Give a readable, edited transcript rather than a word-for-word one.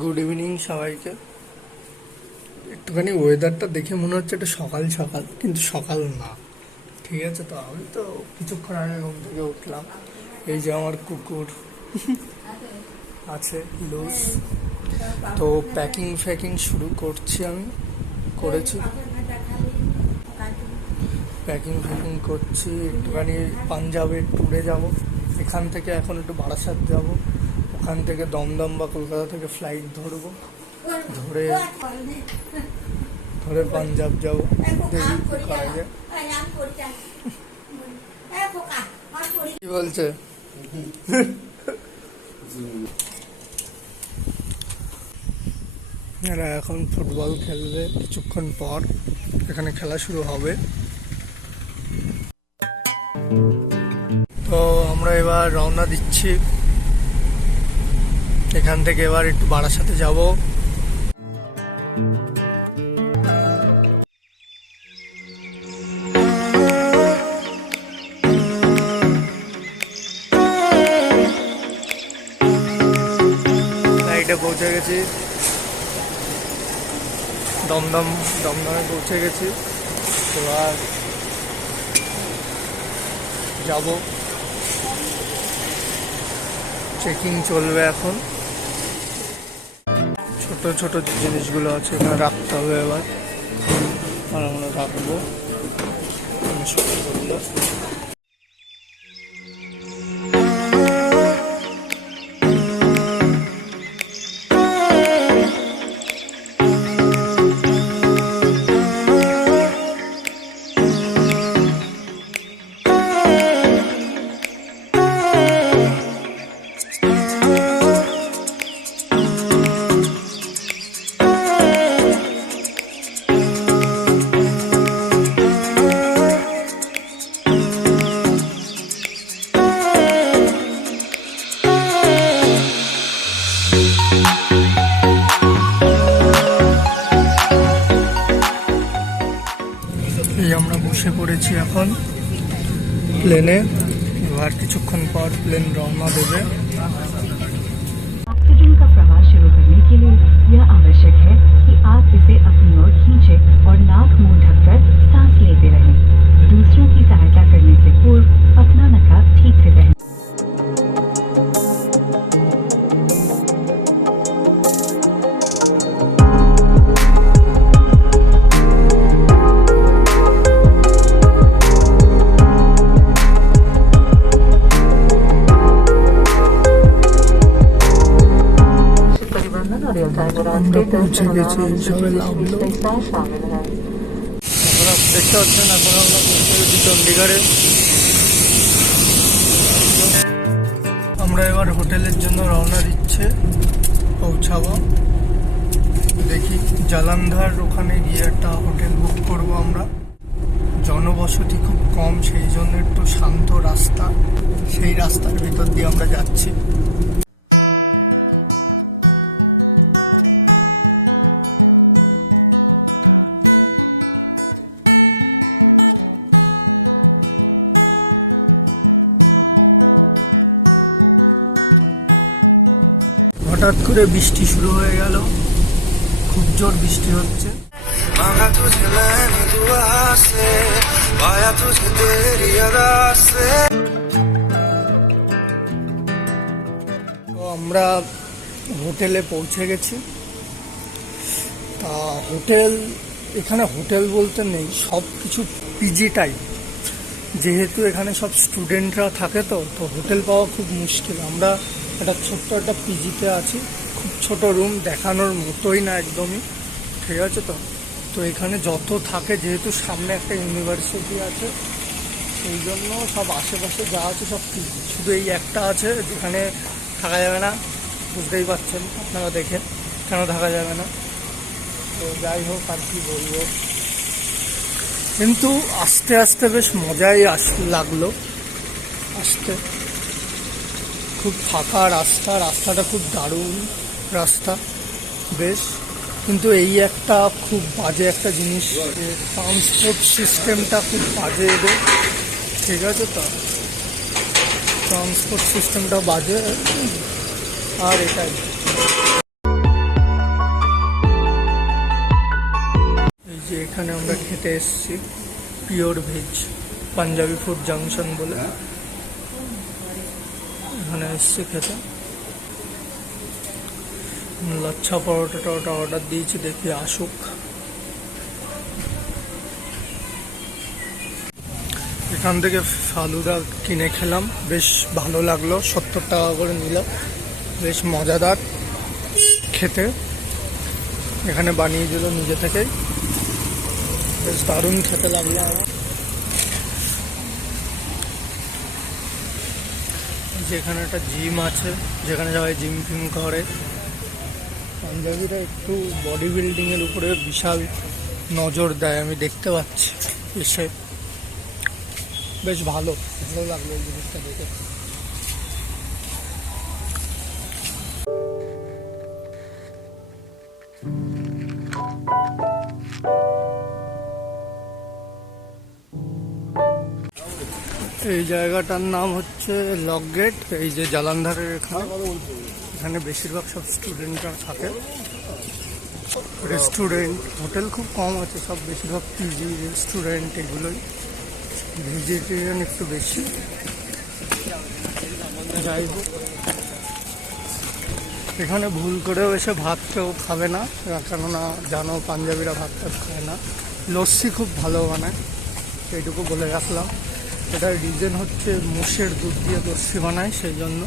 Good evening সবাইকে। একটুখানি ওয়েদারটা দেখে মনে হচ্ছে এটা সকাল সকাল, কিন্তু সকাল না। ঠিক আছে, তো আমি তো কিছুক্ষণ আগে ঘুম থেকে উঠলাম। এই যে আমার কুকুর আছে লুজ। তো প্যাকিং ফ্যাকিং শুরু করছি, আমি করেছি প্যাকিং ফ্যাকিং করছি। একটুখানি পাঞ্জাবের ট্যুরে যাব। এখান থেকে এখন একটু বারাসাত যাব, ওখান থেকে দমদম বা কলকাতা থেকে ফ্লাইট ধরবো, ধরে ধরে পাঞ্জাব যাবো। দেখি কি করা যায়। কি বলছে? এরা এখন ফুটবল খেলবে, কিছুক্ষণ পর এখানে খেলা শুরু হবে। তো আমরা এবার রওনা দিচ্ছি। এখান থেকে এবার একটু বারাসাতে যাব। ফ্লাইটে পৌঁছে গেছি, দমদমে পৌঁছে গেছি। এবার যাব, চেকিং চলবে এখন। ছোট ছোট যে জিনিসগুলো আছে এখানে রাখতে হবে এবার, আর আমরা রাখবো জিনিসপত্রগুলো। এই আমরা বসে পড়েছি এখন প্লেনে। এবার কিছুক্ষণ পর প্লেন রওনা দেবে। ऑक्सीजन का प्रवाह शुरू करने के लिए यह आवश्यक है कि आप इसे अपनी ओर खींचें और नाक मुंह ढककर सांस लेते रहें। दूसरों की सहायता करने से पूर्व अपना नकाब ठीक से पहनें। আমরা পৌঁছে গেছি, সবাই নামলো। আপনারা দেখতে পাচ্ছেন, এখন আমরা পৌঁছে গেছি চণ্ডীগড়ে। আমরা এবার হোটেলের জন্য রওনা দিচ্ছে, পৌঁছাবো। দেখি জালান্ধার ওখানে গিয়ে একটা হোটেল বুক করব আমরা। জনবসতি খুব কম, সেই জন্য একটু শান্ত রাস্তা, সেই রাস্তার ভিতর দিয়ে আমরা যাচ্ছি। হঠাৎ করে বৃষ্টি শুরু হয়ে গেল, খুব জোর বৃষ্টি হচ্ছে। তো আমরা হোটেলে পৌঁছে গেছি। তা এখানে হোটেল বলতে নেই, সব কিছু পিজি টাইপ। যেহেতু এখানে সব স্টুডেন্টরা থাকে, তো হোটেল পাওয়া খুব মুশকিল। আমরা একটা ছোট্ট একটা পিজিতে আছি, খুব ছোট রুম, দেখানোর মতোই না একদমই। ঠিক আছে, তো এখানে যত থাকে, যেহেতু সামনে একটা ইউনিভার্সিটি আছে, সেই জন্য সব আশেপাশে যা আছে সব পিজি। শুধু এই একটা আছে যেখানে থাকা যাবে না, বুঝতেই পারছেন আপনারা দেখে কেন থাকা যাবে না। তো যাই হোক, আর কি বলবো, কিন্তু আস্তে আস্তে বেশ মজাই লাগলো আসতে। খুব ফাঁকা রাস্তাটা খুব দারুণ রাস্তা বেশ। কিন্তু এই একটা খুব বাজে একটা জিনিস, ট্রান্সপোর্ট সিস্টেমটা খুব বাজে এদের। ঠিক আছে, তো ট্রান্সপোর্ট সিস্টেমটা বাজে, আর এটাই। এখানে আমরা খেতে এসেছি pure veg Punjabi food junction বলে, এখানে এসেছি খেতে। লাচ্ছা পরোটা অর্ডার দিয়েছি, দেখি আসুক। এখান থেকে ফালুদা কিনে খেলাম, বেশ ভালো লাগলো, 70 টাকা করে নিল, বেশ মজাদার খেতে। এখানে বানিয়ে দিল নিজে থেকেই, বেশ দারুণ খেতে লাগলো আমার। যেখানে একটা জিম আছে, যেখানে সবাই জিম ফিম করে। পাঞ্জাবিরা একটু বডি বিল্ডিংয়ের উপরে বিশাল নজর দেয়, আমি দেখতে পাচ্ছি এসে। বেশ ভালো লাগলো এই জিনিসটা দেখে। এই জায়গাটার নাম হচ্ছে লক গেট, এই যে জালান্ধারের এখানে বেশিরভাগ সব স্টুডেন্টরা থাকে। রেস্টুরেন্ট হোটেল খুব কম আছে, সব বেশিরভাগ পিজি রেস্টুরেন্ট এগুলোই, ভেজিটেরিয়ান একটু বেশি। যাই হোক, এখানে ভুল করেও এসে ভাত কেউ খাবে না, কেননা জানো পাঞ্জাবিরা ভাত টাত খায় না। লস্যি খুব ভালো বানায়, এইটুকু বলে রাখলাম। এটার রিজন হচ্ছে মোষের দুধ দিয়ে লস্যি বানায়, সেই জন্য।